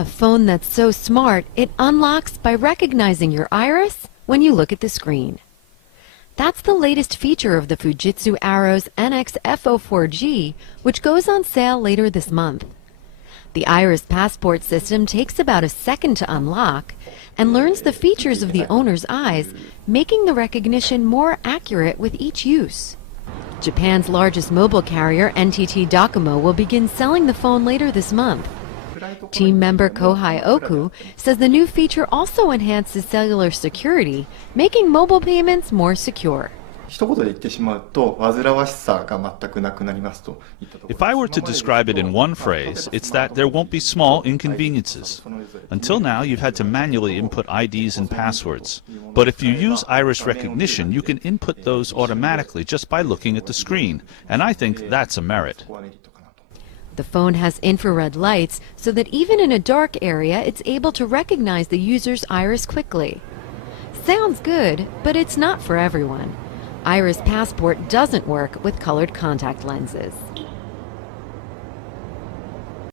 A phone that's so smart it unlocks by recognizing your iris when you look at the screen. That's the latest feature of the Fujitsu Arrow's NX F04G, which goes on sale later this month. The Iris Passport system takes about a second to unlock and learns the features of the owner's eyes, making the recognition more accurate with each use. Japan's largest mobile carrier, NTT Docomo, will begin selling the phone later this month. Team member Kohai Oku says the new feature also enhances cellular security, making mobile payments more secure. If I were to describe it in one phrase, it's that there won't be small inconveniences. Until now, you've had to manually input IDs and passwords. But if you use iris recognition, you can input those automatically just by looking at the screen. And I think that's a merit. The phone has infrared lights so that even in a dark area, it's able to recognize the user's iris quickly. Sounds good, but it's not for everyone. Iris Passport doesn't work with colored contact lenses.